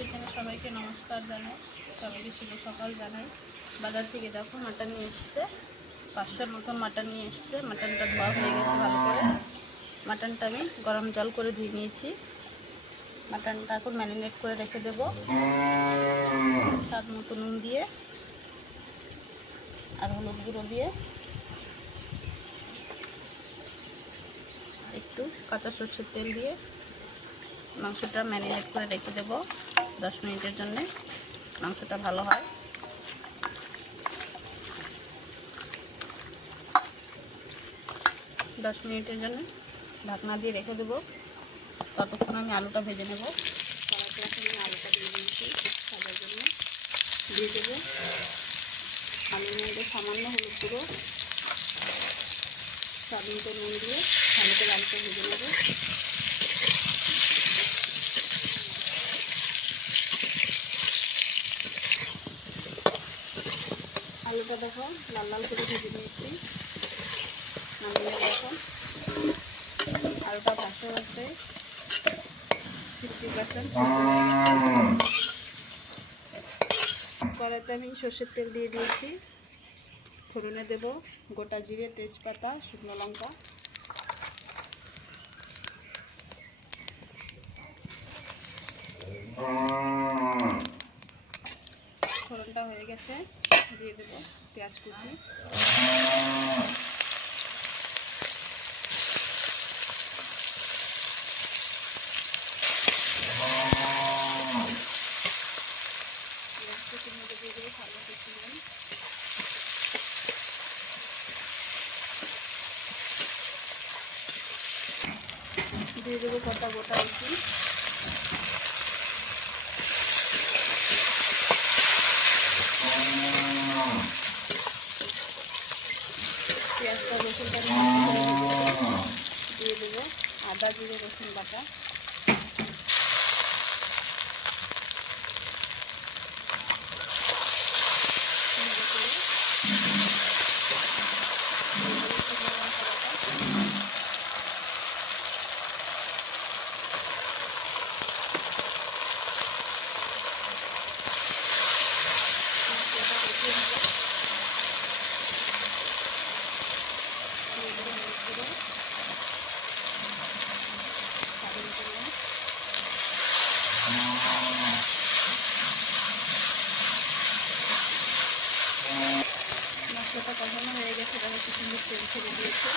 কিচেনে সবাইকে নমস্কার জানাই, সবাইকে শুভ সকাল জানাই। বাজার থেকে দেখো মাটন নিয়ে এসছে, 500-র মতন মাটন নিয়ে এসছে। মাটনটা ধোয়া হয়ে গেছে ভালো করে। মাটনটা আমি গরম জল করে ধুয়ে নিয়েছি। মাটনটা এখন ম্যারিনেট করে রেখে দেবো স্বাদ মতো নুন দিয়ে আর হলুদ গুঁড়ো দিয়ে, একটু কাঁচা সরষের তেল দিয়ে মাংসটা ম্যারিনেট করে রেখে দেবো 10 মিনিটের জন্য। মাংসটা ভালো হয়। দশ মিনিটের জন্য ঢাকনা দিয়ে রেখে দেবো। ততক্ষণ আমি আলুটা ভেজে নেব। কড়াইতে আমি আলুটা দিয়ে দিয়েছি ভাজার জন্য। দিয়ে দেবো আলুর মধ্যে সামান্য হলুদ গুঁড়ো, স্বাদ মতো নুন দিয়ে ভালো করে আলুটা ভেজে নেব। আলুটা দেখো লাল লাল করে ভেজে নিয়েছি। নামিয়ে দেখো আলুটা ভাজতে ভাজতে 50%। কড়াইতে আমি সর্ষের তেল দিয়ে দিয়েছি। ফোড়নে দেব গোটা জিরে, তেজপাতা, শুকনো লঙ্কা। ফোড়নটা হয়ে গেছে, দিয়ে দেব পেঁয়াজ কুচি। দিয়ে দেবো ভালো কিছু নুন। দিয়ে দেবো কটা গোটা রসুন। পেঁয়াজটা রসুনটা দিয়ে দেবো আদা জিরে রসুন বাটা। মশলাটা কষানো হয়ে গেছে, তাহলে একটু সুন্দর তেল ছেড়ে দিয়েছে।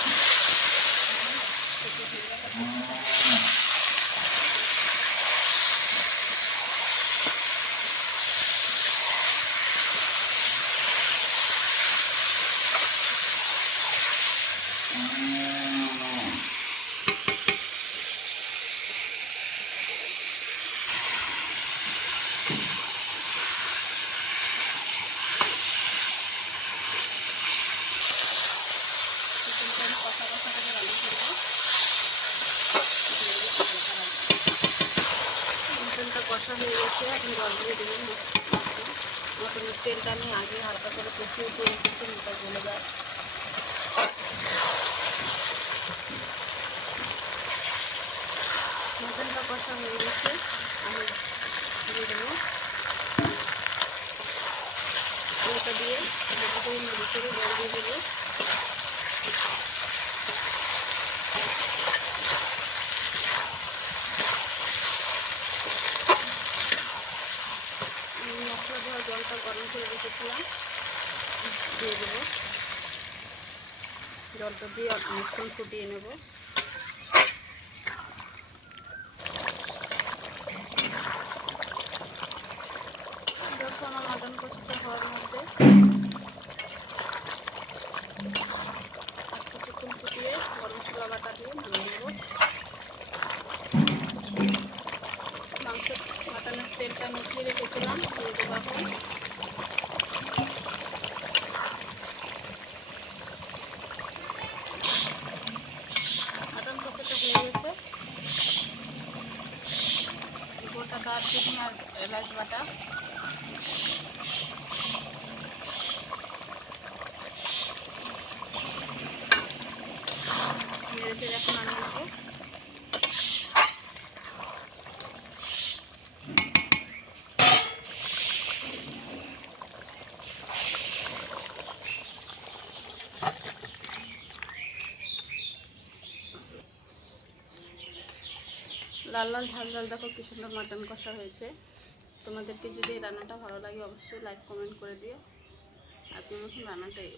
মটনটা কষা হয়ে গেছে, এখন জল দিয়ে দেবেন। মটনের তেলটা আমি আগে হালকা করে কষিয়ে দিয়ে রেখেছি, ওটা গলে যায়। মটনটা কষা হয়ে গেছে, আমি দিয়ে দেবো আলুটা দিয়ে নেড়ে করে জল দিয়ে দেবো। মশলা ধোয়া জলটা গরম করে রেখেছিলাম, দিয়ে দেবো। জলটা দিয়ে অনেকক্ষণ ফুটিয়ে নেব। দেখো আমার মাটন কষাটা হওয়ার মধ্যে কিছুক্ষণ ফুটিয়ে গরম মশলা বাটা দিয়ে নামিয়ে নেব। মাটনের তেলটা মিশিয়ে রেখেছিলাম, দিয়ে দেবো এখন। মাটন কষাটা হয়ে গেছে। গোটা দারচিনি আর এলাচ বাটা, নেড়েছে এখন আমি নেবো। লাল লাল ঝাল ঝাল দেখো কি সুন্দর মাটন কষা হয়েছে। তোমাদেরকে যদি এই রান্নাটা ভালো লাগে অবশ্যই লাইক কমেন্ট করে দিও। আজকের মতন রান্নাটাই